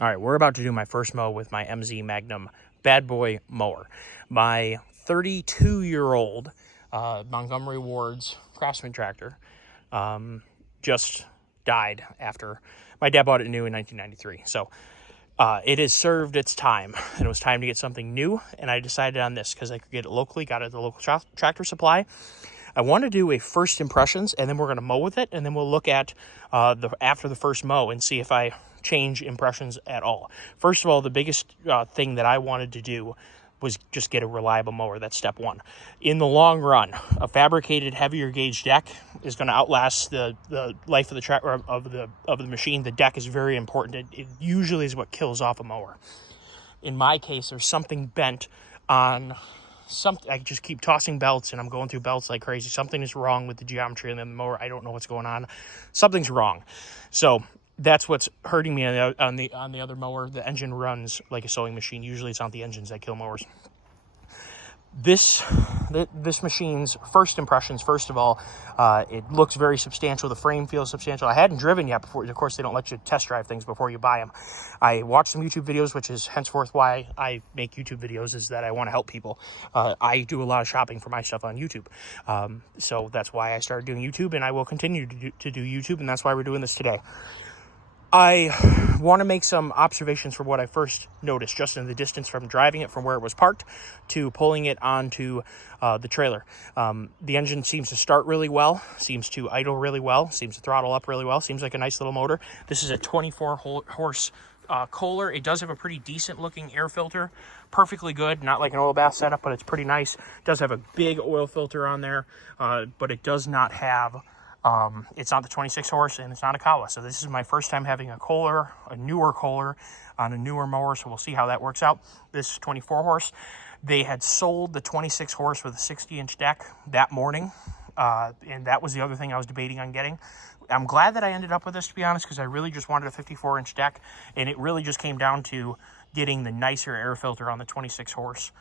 All right, we're about to do my first mow with my MZ Magnum bad boy mower. My 32-year-old Montgomery Ward's Craftsman tractor just died after my dad bought it new in 1993. So it has served its time, and it was time to get something new, and I decided on this because I could get it locally, got it at the local tractor supply. I want to do a first impressions, and then we're going to mow with it, and then we'll look at after the first mow and see if I change impressions at all. First of all, the biggest thing that I wanted to do was just get a reliable mower. That's step one. In the long run, a fabricated heavier gauge deck is going to outlast the life of the tractor of the machine. The deck is very important. It usually is what kills off a mower. In my case, there's something bent on something. I just keep tossing belts, and I'm going through belts like crazy. Something is wrong with the geometry of the mower. I don't know what's going on. Something's wrong. So that's what's hurting me on the other mower. The engine runs like a sewing machine. Usually it's not the engines that kill mowers. This machine's first impressions, first of all, it looks very substantial. The frame feels substantial. I hadn't driven yet before. Of course, they don't let you test drive things before you buy them. I watched some YouTube videos, which is henceforth why I make YouTube videos, is that I want to help people. I do a lot of shopping for my stuff on YouTube. So that's why I started doing YouTube, and I will continue to do YouTube, and that's why we're doing this today. I want to make some observations from what I first noticed just in the distance from driving it from where it was parked to pulling it onto the trailer. The engine seems to start really well, seems to idle really well, seems to throttle up really well, seems like a nice little motor. This is a 24 horse Kohler. It does have a pretty decent looking air filter, perfectly good, not like an oil bath setup, but it's pretty nice. It does have a big oil filter on there, but it does not have it's not the 26 horse, and it's not a Kohler. So this is my first time having a Kohler, a newer Kohler on a newer mower. So we'll see how that works out. This 24 horse, they had sold the 26 horse with a 60-inch deck that morning. And that was the other thing I was debating on getting. I'm glad that I ended up with this, to be honest, because I really just wanted a 54-inch deck. And it really just came down to getting the nicer air filter on the 26 horse.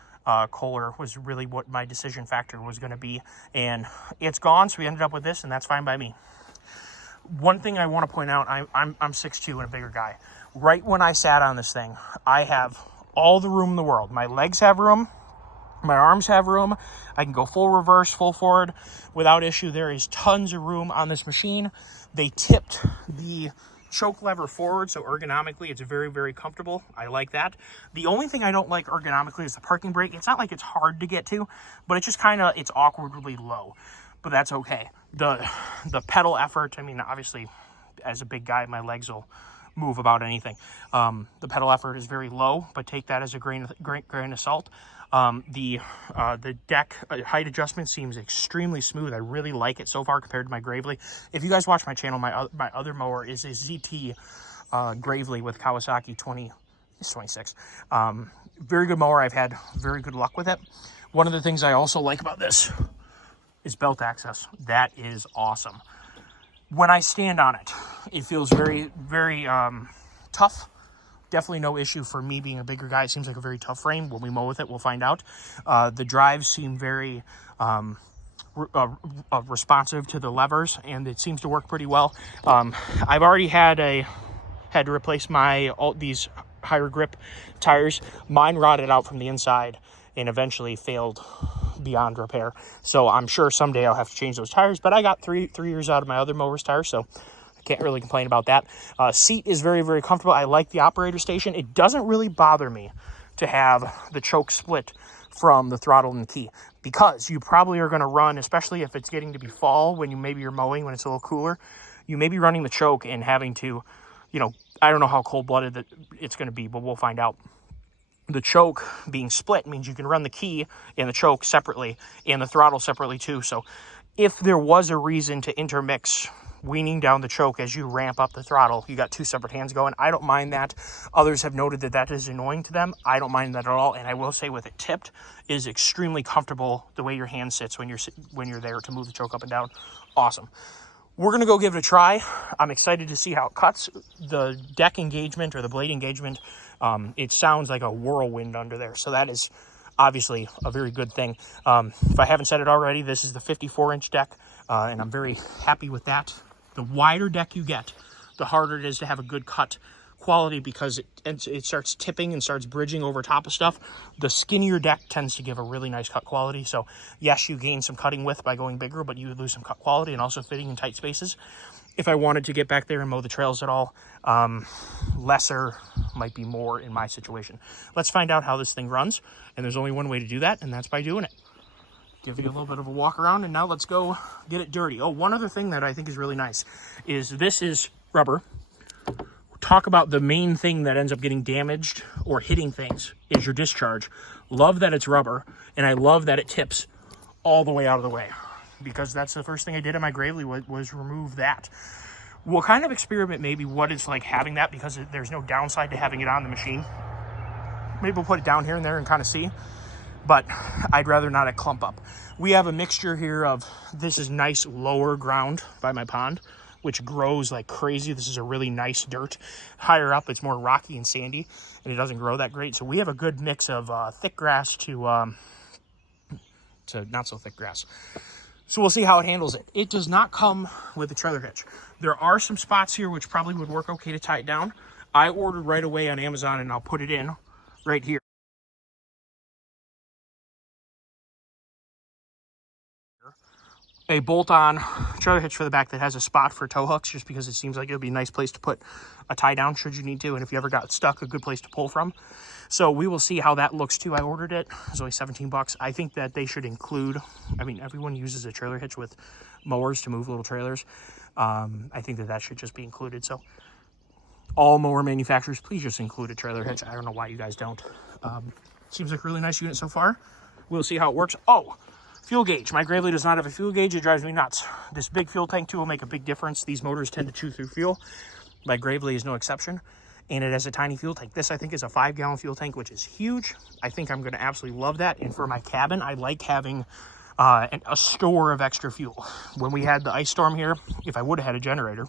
Kohler was really what my decision factor was going to be, and it's gone, so we ended up with this, and that's fine by me. One thing I want to point out, I'm 6'2" and a bigger guy. Right when I sat on this thing, I have all the room in the world. My legs have room, my arms have room. I can go full reverse, full forward without issue. There is tons of room on this machine. They tipped the choke lever forward, so ergonomically it's very, very comfortable. I like that. The only thing I don't like ergonomically is the parking brake. It's not like it's hard to get to, but it's just kind of, it's awkwardly low, but that's okay. The pedal effort, I mean, obviously as a big guy, my legs will move about anything. The pedal effort is very low, but take that as a grain of salt. The deck height adjustment seems extremely smooth. I really like it so far compared to my Gravely. If you guys watch my channel, my other mower is a ZT Gravely with Kawasaki 26. Very good mower. I've had very good luck with it. One of the things I also like about this is belt access. That is awesome. When I stand on it, it feels very, very tough. Definitely no issue for me being a bigger guy. It seems like a very tough frame. When we mow with it, we'll find out. The drives seem very responsive to the levers, and it seems to work pretty well. I've already had to replace these higher grip tires. Mine rotted out from the inside and eventually failed beyond repair. So I'm sure someday I'll have to change those tires, but I got three years out of my other mower's tires, so can't really complain about that. Seat is very, very comfortable. I like the operator station. It doesn't really bother me to have the choke split from the throttle and key, because you probably are going to run, especially if it's getting to be fall, when you're mowing, when it's a little cooler, you may be running the choke and having to, I don't know how cold-blooded that it's going to be, but we'll find out. The choke being split means you can run the key and the choke separately and the throttle separately too. So if there was a reason to intermix weaning down the choke as you ramp up the throttle, you got two separate hands going. I don't mind that. Others have noted that is annoying to them. I don't mind that at all, and I will say with it tipped, it is extremely comfortable the way your hand sits when you're there to move the choke up and down. Awesome. We're going to go give it a try. I'm excited to see how it cuts. The deck engagement or the blade engagement, it sounds like a whirlwind under there, so that is obviously a very good thing. If I haven't said it already, this is the 54-inch deck, and I'm very happy with that. The wider deck you get, the harder it is to have a good cut quality because it starts tipping and starts bridging over top of stuff. The skinnier deck tends to give a really nice cut quality. So yes, you gain some cutting width by going bigger, but you would lose some cut quality and also fitting in tight spaces. If I wanted to get back there and mow the trails at all, lesser might be more in my situation. Let's find out how this thing runs. And there's only one way to do that, and that's by doing it. Give you a little bit of a walk around, and now let's go get it dirty. Oh, one other thing that I think is really nice is this is rubber. Talk about the main thing that ends up getting damaged or hitting things is your discharge. Love that it's rubber, and I love that it tips all the way out of the way, because that's the first thing I did in my Gravely was remove that. We'll kind of experiment maybe what it's like having that, because there's no downside to having it on the machine. Maybe we'll put it down here and there and kind of see, but I'd rather not a clump up. We have a mixture here of, this is nice lower ground by my pond, which grows like crazy. This is a really nice dirt. Higher up, it's more rocky and sandy, and it doesn't grow that great. So we have a good mix of thick grass to not so thick grass. So we'll see how it handles it. It does not come with a trailer hitch. There are some spots here which probably would work okay to tie it down. I ordered right away on Amazon, and I'll put it in right here. A bolt-on trailer hitch for the back that has a spot for tow hooks, just because it seems like it would be a nice place to put a tie down should you need to, and if you ever got stuck, a good place to pull from. So we will see how that looks too. I ordered it. It was only 17 bucks. I think that they should include, I mean, everyone uses a trailer hitch with mowers to move little trailers. I think that should just be included. So all mower manufacturers, please just include a trailer hitch. I don't know why you guys don't. Seems like a really nice unit so far. We'll see how it works. Oh, fuel gauge. My Gravely does not have a fuel gauge. It drives me nuts. This big fuel tank too will make a big difference. These motors tend to chew through fuel. My Gravely is no exception, and it has a tiny fuel tank. This, I think, is a 5-gallon fuel tank, which is huge. I think I'm going to absolutely love that. And for my cabin, I like having a store of extra fuel. When we had the ice storm here, if I would have had a generator,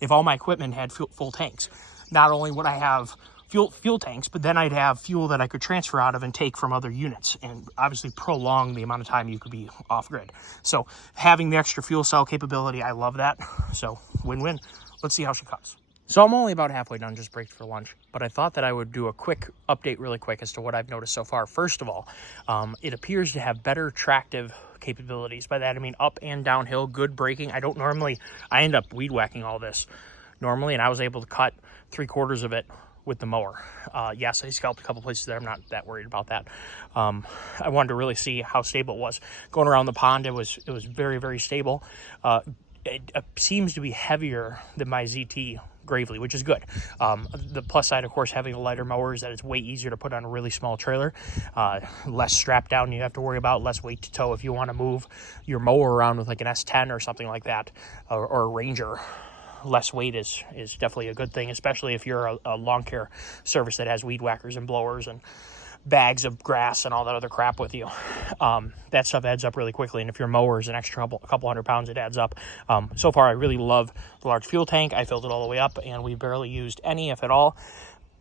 if all my equipment had full tanks, not only would I have fuel tanks, but then I'd have fuel that I could transfer out of and take from other units, and obviously prolong the amount of time you could be off grid. So having the extra fuel cell capability, I love that. So win-win. Let's see how she cuts. So I'm only about halfway done, just breaked for lunch, but I thought that I would do a quick update really quick as to what I've noticed so far. First of all, it appears to have better tractive capabilities. By that I mean up and downhill, good braking. I end up weed whacking all this normally, and I was able to cut 3/4 of it with the mower. Yes, I scalped a couple places there. I'm not that worried about that. I wanted to really see how stable it was. Going around the pond, it was very, very stable. It seems to be heavier than my ZT Gravely, which is good. The plus side, of course, having a lighter mower is that it's way easier to put on a really small trailer. Less strap down you have to worry about, less weight to tow if you want to move your mower around with like an S10 or something like that, or a Ranger. Less weight is definitely a good thing, especially if you're a lawn care service that has weed whackers and blowers and bags of grass and all that other crap with you. That stuff adds up really quickly, and if your mower is an extra couple hundred pounds, it adds up. So far, I really love the large fuel tank. I filled it all the way up, and we barely used any, if at all,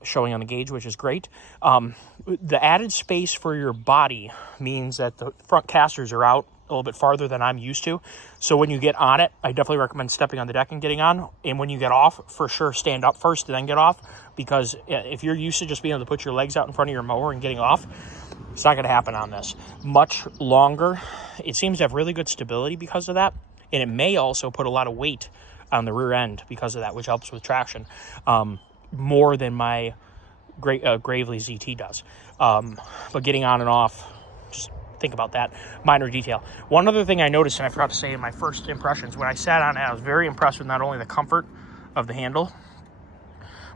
showing on the gauge, which is great. The added space for your body means that the front casters are out a little bit farther than I'm used to. So when you get on it, I definitely recommend stepping on the deck and getting on. And when you get off, for sure, stand up first and then get off. Because if you're used to just being able to put your legs out in front of your mower and getting off, it's not going to happen on this. Much longer. It seems to have really good stability because of that. And it may also put a lot of weight on the rear end because of that, which helps with traction. More than my Gravely ZT does. But getting on and off, just think about that. Minor detail. One other thing I noticed, and I forgot to say in my first impressions, when I sat on it, I was very impressed with not only the comfort of the handle,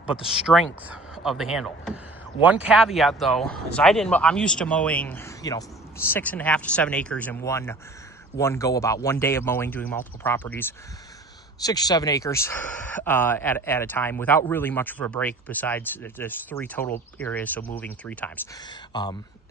but the strength of the handle. One caveat, though, is I'm used to mowing, 6.5 to 7 acres in one go, about 1 day of mowing, doing multiple properties, 6 or 7 acres at a time without really much of a break. Besides, there's 3 total areas, so moving 3 times.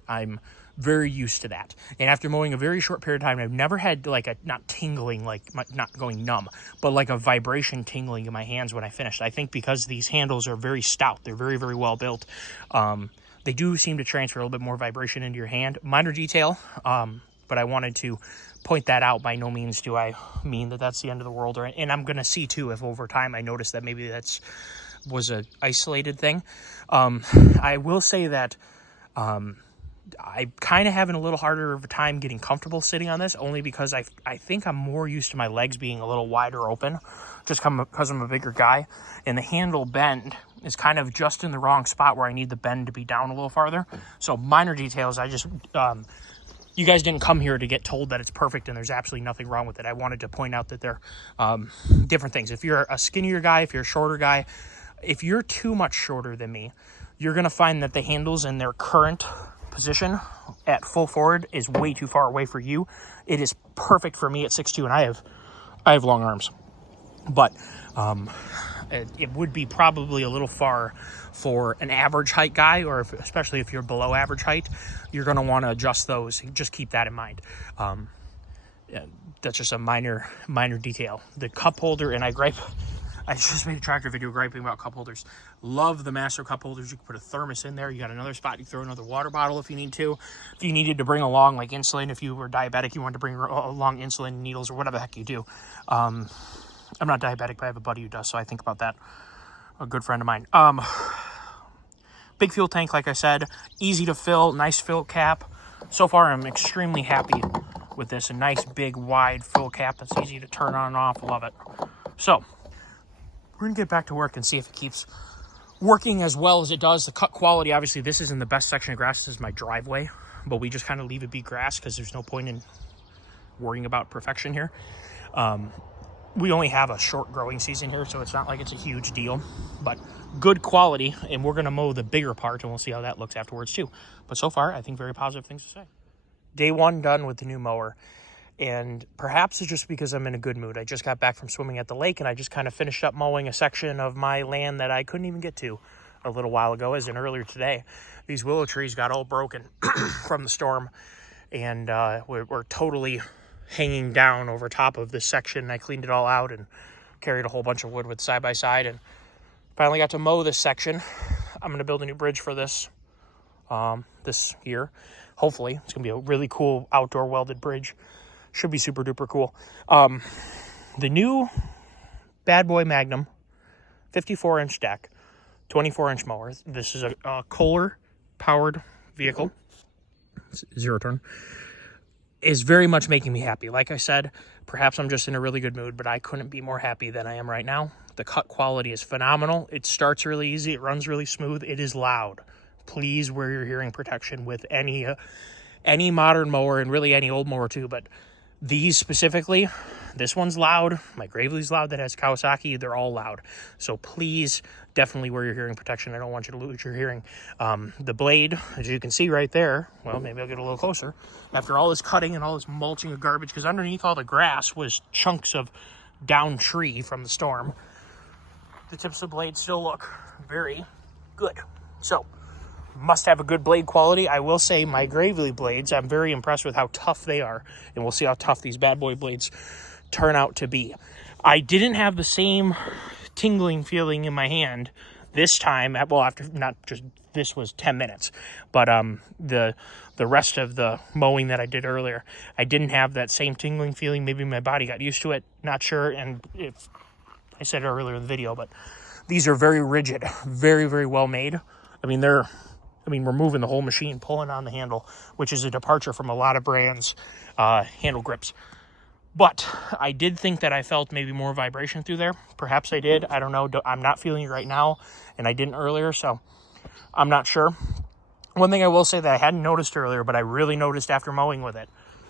I'm very used to that, and after mowing a very short period of time, I've never had like a not tingling, like not going numb, but like a vibration tingling in my hands when I finished. I think because these handles are very stout, they're very, very well built. They do seem to transfer a little bit more vibration into your hand. Minor detail, but I wanted to point that out. By no means do I mean that that's the end of the world, and I'm going to see too if over time I notice that maybe that's was an isolated thing. I will say that I'm kind of having a little harder of a time getting comfortable sitting on this, only because I think I'm more used to my legs being a little wider open, just because I'm a bigger guy, and the handle bend is kind of just in the wrong spot where I need the bend to be down a little farther. So minor details. I just you guys didn't come here to get told that it's perfect and there's absolutely nothing wrong with it. I wanted to point out that there are different things. If you're a skinnier guy, if you're a shorter guy, if you're too much shorter than me, you're going to find that the handles in their current position at full forward is way too far away for you. It is perfect for me at 6'2", and I have long arms. But it would be probably a little far for an average height guy, or especially if you're below average height, you're going to want to adjust those. Just keep that in mind. That's just a minor detail. The cup holder, and I just made a tractor video griping about cup holders. Love the Master cup holders. You can put a thermos in there. You got another spot. You throw another water bottle if you need to. If you needed to bring along like insulin, if you were diabetic, you wanted to bring along insulin needles or whatever the heck you do. I'm not diabetic, but I have a buddy who does, so I think about that. A good friend of mine. Big fuel tank, like I said, easy to fill, nice fill cap. So far, I'm extremely happy with this. A nice, big, wide fill cap that's easy to turn on and off. Love it. So, we're going to get back to work and see if it keeps working as well as it does. The cut quality, obviously, this isn't the best section of grass. This is my driveway, but we just kind of leave it be grass because there's no point in worrying about perfection here. We only have a short growing season here, so it's not like it's a huge deal, but good quality, and we're going to mow the bigger part, and we'll see how that looks afterwards too. But so far, I think very positive things to say. Day one done with the new mower, and perhaps it's just because I'm in a good mood. I just got back from swimming at the lake, and I just kind of finished up mowing a section of my land that I couldn't even get to a little while ago, as in earlier today. These willow trees got all broken from the storm, and we're totally hanging down over top of this section. I cleaned it all out and carried a whole bunch of wood with side-by-side, and finally got to mow this section. I'm going to build a new bridge for this this year. Hopefully. It's going to be a really cool outdoor welded bridge. Should be super duper cool. The new Bad Boy Magnum 54-inch deck, 24-inch mower. This is a Kohler powered vehicle. It's zero turn. Is very much making me happy. Like I said, perhaps I'm just in a really good mood, but I couldn't be more happy than I am right now. The cut quality is phenomenal. It starts really easy. It runs really smooth. It is loud. Please wear your hearing protection with any modern mower, and really any old mower too, but these specifically, this one's loud. My Gravely's loud. That has Kawasaki. They're all loud. So please definitely wear your hearing protection. I don't want you to lose your hearing. The blade, as you can see right there, well, maybe I'll get a little closer. After all this cutting and all this mulching of garbage, because underneath all the grass was chunks of down tree from the storm, the tips of the blade still look very good. So, must have a good blade quality. I will say my Gravely blades, I'm very impressed with how tough they are, and we'll see how tough these Bad Boy blades turn out to be. I didn't have the same tingling feeling in my hand this time, after, not just, this was 10 minutes, but the rest of the mowing that I did earlier, I didn't have that same tingling feeling. Maybe my body got used to it, not sure, and if I said it earlier in the video, but these are very rigid, very, very well made. We're moving the whole machine, pulling on the handle, which is a departure from a lot of brands' handle grips. But I did think that I felt maybe more vibration through there. Perhaps I did. I don't know. I'm not feeling it right now, and I didn't earlier, so I'm not sure. One thing I will say that I hadn't noticed earlier, but I really noticed after mowing with it,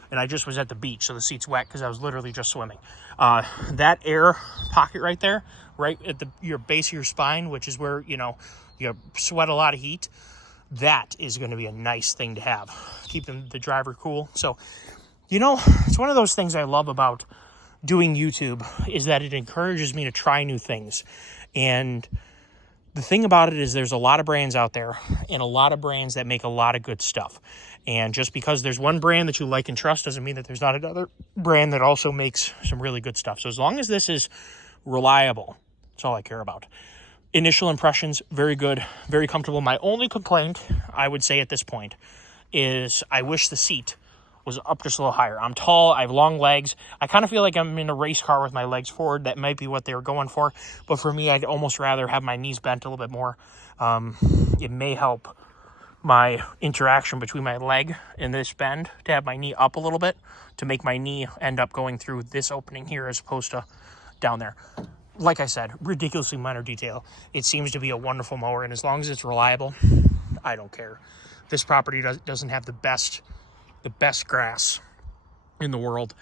and I just was at the beach, so the seat's wet because I was literally just swimming. That air pocket right there, right at your base of your spine, which is where, you sweat a lot of heat, that is going to be a nice thing to have, keeping the driver cool. So, it's one of those things I love about doing YouTube, is that it encourages me to try new things. And the thing about it is there's a lot of brands out there, and a lot of brands that make a lot of good stuff. And just because there's one brand that you like and trust doesn't mean that there's not another brand that also makes some really good stuff. So as long as this is reliable, that's all I care about. Initial impressions, very good, very comfortable. My only complaint, I would say at this point, is I wish the seat was up just a little higher. I'm tall, I have long legs. I kind of feel like I'm in a race car with my legs forward. That might be what they were going for, but for me, I'd almost rather have my knees bent a little bit more. It may help my interaction between my leg and this bend to have my knee up a little bit, to make my knee end up going through this opening here as opposed to down there. Like I said, ridiculously minor detail. It seems to be a wonderful mower, and as long as it's reliable, I don't care. This property doesn't have the best grass in the world.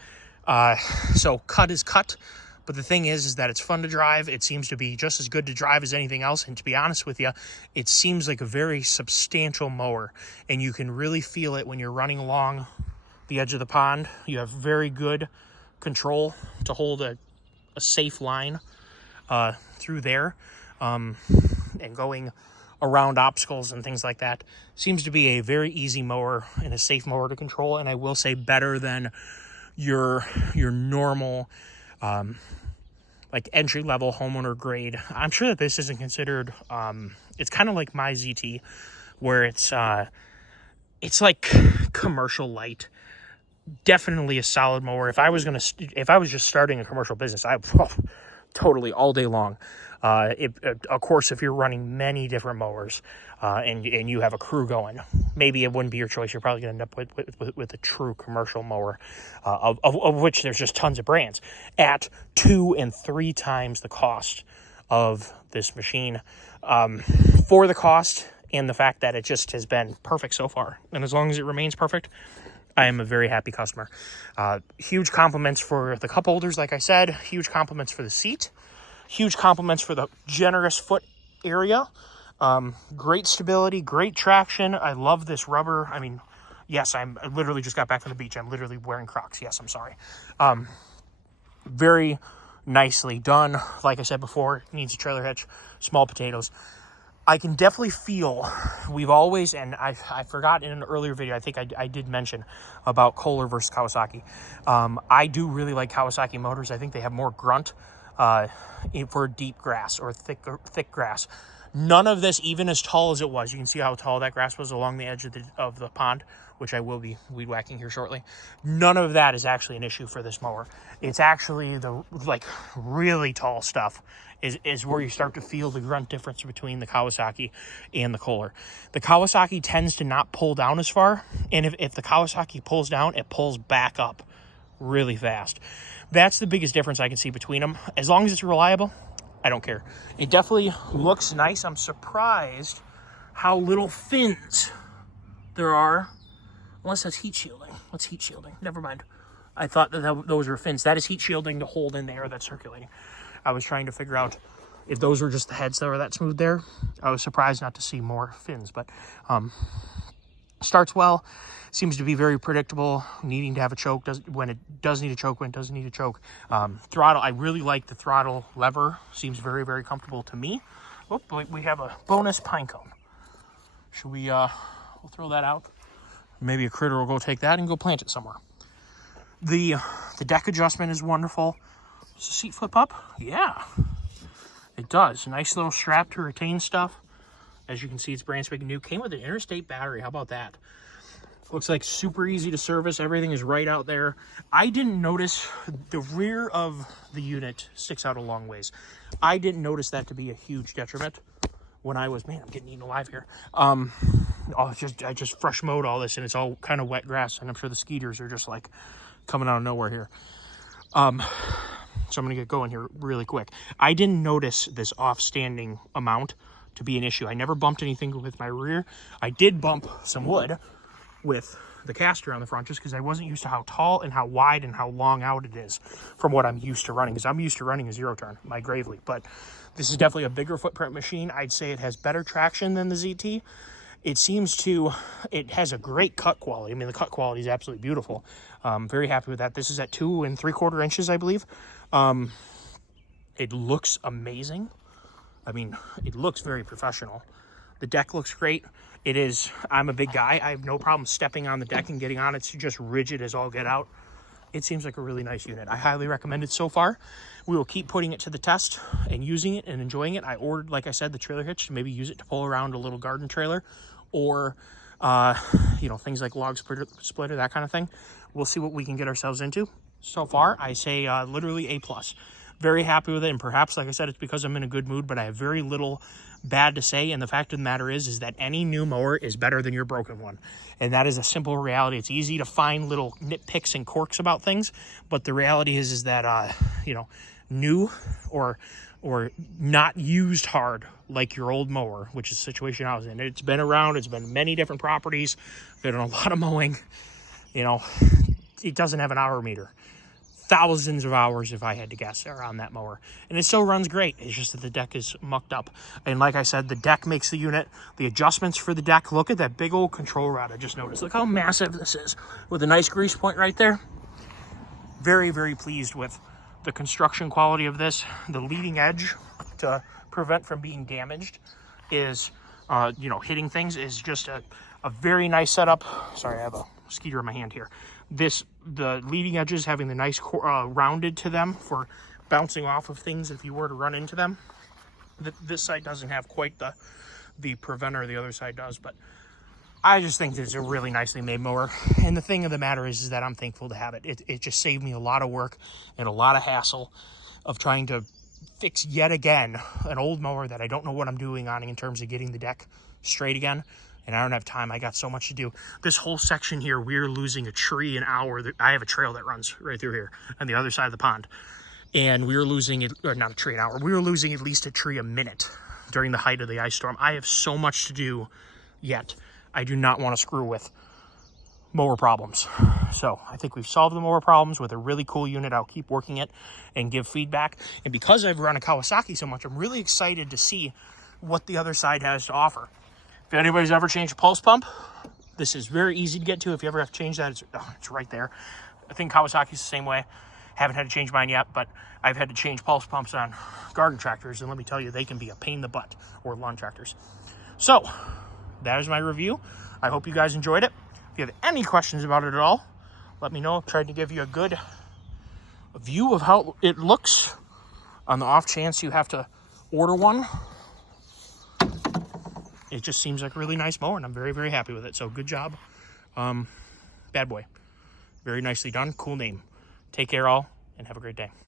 So cut is cut. But the thing is that it's fun to drive. It seems to be just as good to drive as anything else. And to be honest with you, it seems like a very substantial mower. And you can really feel it when you're running along the edge of the pond. You have very good control to hold a safe line through there. And going around obstacles and things like that. Seems to be a very easy mower and a safe mower to control. And I will say better than your normal like entry-level homeowner grade. I'm sure that this isn't considered, it's kind of like my ZT, where it's like commercial light. Definitely a solid mower. If I was just starting a commercial business, totally all day long. Of course, if you're running many different mowers and you have a crew going, maybe it wouldn't be your choice. You're probably going to end up with a true commercial mower, of which there's just tons of brands at 2 and 3 times the cost of this machine, for the cost and the fact that it just has been perfect so far. And as long as it remains perfect, I am a very happy customer. Huge compliments for the cup holders, like I said. Huge compliments for the seat. Huge compliments for the generous foot area. Great stability, great traction. I love this rubber. I mean, yes, I literally just got back from the beach. I'm literally wearing Crocs. Yes, I'm sorry. Very nicely done. Like I said before, needs a trailer hitch, small potatoes. I can definitely feel, we've always, and I forgot in an earlier video, I think I did mention about Kohler versus Kawasaki. I do really like Kawasaki motors. I think they have more grunt for deep grass or thick grass. None of this, even as tall as it was, you can see how tall that grass was along the edge of the pond, which I will be weed whacking here shortly. None of that is actually an issue for this mower. It's actually the really tall stuff is where you start to feel the grunt difference between the Kawasaki and the Kohler. The Kawasaki tends to not pull down as far, and if the Kawasaki pulls down, it pulls back up really fast. That's the biggest difference I can see between them. As long as it's reliable, I don't care. It definitely looks nice. I'm surprised how little fins there are. Unless that's heat shielding. What's heat shielding? Never mind. I thought that those were fins. That is heat shielding to hold in the air that's circulating. I was trying to figure out if those were just the heads that were that smooth there. I was surprised not to see more fins, but starts well. Seems to be very predictable, needing to have a choke when it does need a choke, when it doesn't need a choke. Throttle, I really like the throttle lever. Seems very, very comfortable to me. Oh, we have a bonus pine cone. Should we, we'll throw that out. Maybe a critter will go take that and go plant it somewhere. The deck adjustment is wonderful. Does the seat flip up? Yeah, it does. Nice little strap to retain stuff. As you can see, it's brand spanking new. Came with an interstate battery. How about that? Looks like super easy to service. Everything is right out there. I didn't notice the rear of the unit sticks out a long ways. I didn't notice that to be a huge detriment when I was, man, I'm getting eaten alive here. I just fresh mowed all this and it's all kind of wet grass, and I'm sure the skeeters are just like coming out of nowhere here. So I'm gonna get going here really quick. I didn't notice this off-standing amount to be an issue. I never bumped anything with my rear. I did bump some wood with the caster on the front just because I wasn't used to how tall and how wide and how long out it is from what I'm used to running, because I'm used to running a zero turn, my Gravely. But this is definitely a bigger footprint machine. I'd say it has better traction than the ZT. It has a great cut quality. I mean, the cut quality is absolutely beautiful. Very happy with that. This is at 2 3/4 inches, I believe. It looks amazing. I mean, it looks very professional. The deck looks great. It is, I'm a big guy. I have no problem stepping on the deck and getting on. It's just rigid as all get out. It seems like a really nice unit. I highly recommend it so far. We will keep putting it to the test and using it and enjoying it. I ordered, like I said, the trailer hitch to maybe use it to pull around a little garden trailer or you know, things like log splitter, that kind of thing. We'll see what we can get ourselves into. So far, I say literally A+. Very happy with it, and perhaps, like I said, it's because I'm in a good mood, but I have very little bad to say, and the fact of the matter is that any new mower is better than your broken one, and that is a simple reality. It's easy to find little nitpicks and quirks about things, but the reality is that, you know, new or not used hard like your old mower, which is the situation I was in. It's been around, it's been many different properties, been a lot of mowing, you know, it doesn't have an hour meter. Thousands of hours, if I had to guess, are on that mower, and it still runs great. It's just that the deck is mucked up, and like I said, the deck makes the unit. The adjustments for the deck, look at that big old control rod I just noticed. Look how massive this is, with a nice grease point right there. Very, very pleased with the construction quality of this. The leading edge, to prevent from being damaged, is you know, hitting things, is just a very nice setup. Sorry, I have a mosquito in my hand here. The leading edges having the nice rounded to them for bouncing off of things if you were to run into them. This side doesn't have quite the preventer the other side does, but I just think it's a really nicely made mower. And the thing of the matter is that I'm thankful to have it. It just saved me a lot of work and a lot of hassle of trying to fix yet again an old mower that I don't know what I'm doing on in terms of getting the deck straight again. And I don't have time. I got so much to do. This whole section here, we're losing a tree an hour. I have a trail that runs right through here on the other side of the pond. And we were losing it, or not a tree an hour, we were losing at least a tree a minute during the height of the ice storm. I have so much to do yet. I do not want to screw with mower problems. So I think we've solved the mower problems with a really cool unit. I'll keep working it and give feedback. And because I've run a Kawasaki so much, I'm really excited to see what the other side has to offer. If anybody's ever changed a pulse pump, this is very easy to get to. If you ever have to change that, it's right there. I think Kawasaki's the same way. Haven't had to change mine yet, but I've had to change pulse pumps on garden tractors, and let me tell you, they can be a pain in the butt, or lawn tractors. So, that is my review. I hope you guys enjoyed it. If you have any questions about it at all, let me know. I've tried to give you a good view of how it looks on the off chance you have to order one. It just seems like a really nice mower, and I'm very, very happy with it. So good job, Bad Boy. Very nicely done. Cool name. Take care, all, and have a great day.